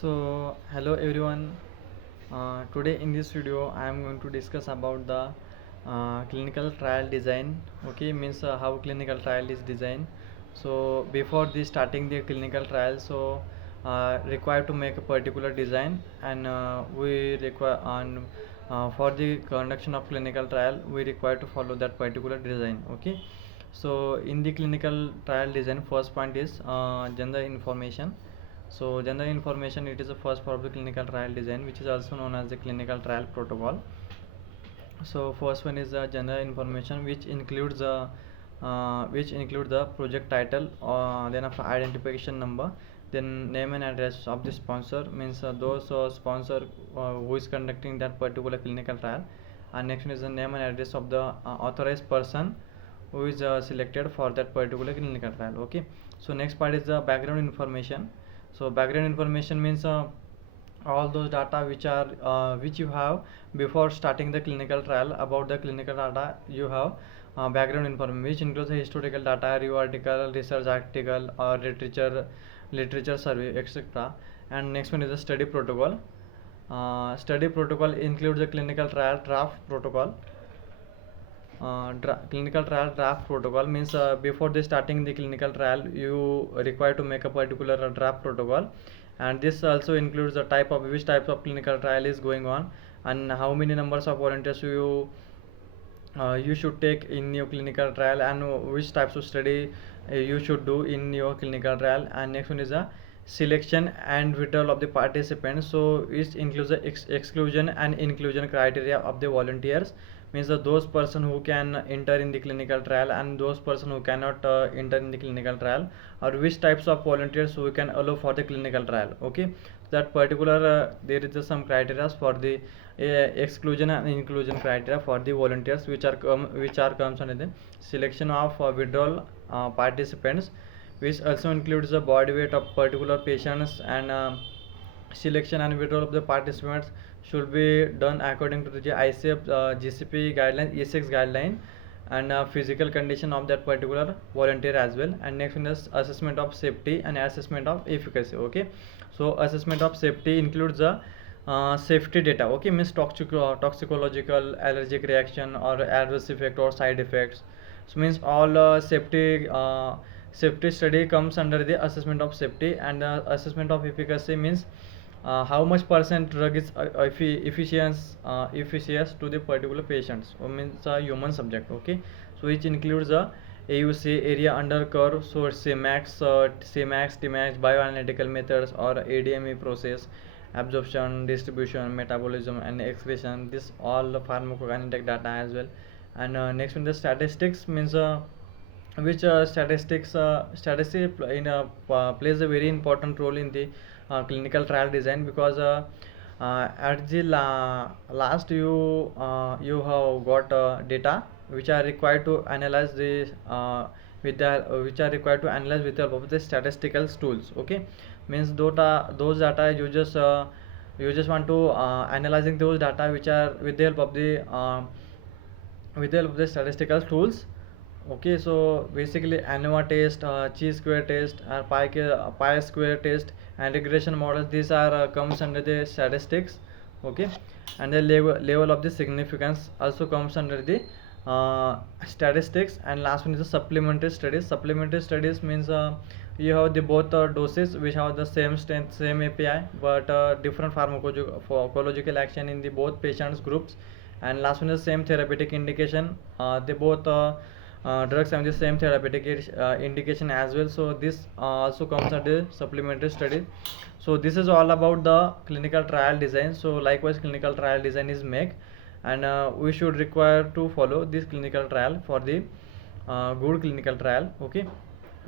So hello everyone. Today in this video I am going to discuss about the clinical trial design. Okay, means how clinical trial is designed. So before this starting the clinical trial, so required to make a particular design, and we require on for the conduction of clinical trial we require to follow that particular design. Okay, so in the clinical trial design, first point is gender information. So general information, it is the first part of the clinical trial design, which is also known as the clinical trial protocol. So first one is the general information, which include the project title, then after identification number, then name and address of the sponsor, means those sponsor who is conducting that particular clinical trial, and next one is the name and address of the authorized person who is selected for that particular clinical trial. Okay, so next part is the background information. So background information means all those data which you have before starting the clinical trial. About the clinical data you have background information, which includes the historical data, review article, research article, or literature survey, etc. And next one is the study protocol. Study protocol includes the clinical trial draft protocol. Clinical trial draft protocol means before the starting the clinical trial you require to make a particular draft protocol, and this also includes the type of which types of clinical trial is going on, and how many numbers of volunteers you should take in your clinical trial, and which types of study you should do in your clinical trial. And next one is a selection and withdrawal of the participants. So it includes the exclusion and inclusion criteria of the volunteers, means that those person who can enter in the clinical trial and those person who cannot enter in the clinical trial, or which types of volunteers we can allow for the clinical trial. Okay, that particular there is some criteria for the exclusion and inclusion criteria for the volunteers, which are comes under the selection of withdrawal participants, which also includes the body weight of particular patients, and selection and withdrawal of the participants should be done according to the ICF GCP guidelines, E6 guideline, and physical condition of that particular volunteer as well. And next one is assessment of safety and assessment of efficacy. Okay, so assessment of safety includes the safety data. Okay, means toxicological, allergic reaction, or adverse effect or side effects. So means all safety study comes under the assessment of safety. And assessment of efficacy means how much percent drug is efficacious to the particular patients, or means a human subject. Okay, so which includes a AUC, area under curve, so Cmax, Tmax, bioanalytical methods, or ADME process, absorption, distribution, metabolism, and excretion. This all the pharmacokinetic data as well. And next one, the statistics means which statistics plays a very important role in the clinical trial design, because at the last you have got data which are required to analyze the with the which are required to analyze with the help of the statistical tools. Okay, means those data you just want to analyzing those data which are with the help of the statistical tools. Okay, so basically ANOVA test, chi-square test, pi square test, and regression models, these are comes under the statistics. Okay, and the level of the significance also comes under the statistics. And last one is the supplementary studies. Supplementary studies means you have the both doses which have the same strength, same API, but different pharmacological action in the both patients groups. And last one is same therapeutic indication. They both drugs have the same therapeutic indication as well. So this also comes under supplementary study. So this is all about the clinical trial design. So likewise clinical trial design is made, and we should require to follow this clinical trial for the good clinical trial. Okay,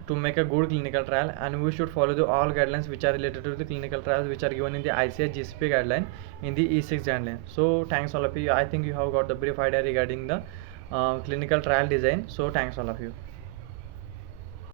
to make a good clinical trial, and we should follow the all guidelines which are related to the clinical trials, which are given in the ICH GCP guideline in the E6 guideline. So thanks all of you. I think you have got the brief idea regarding the clinical trial design. So thanks all of you.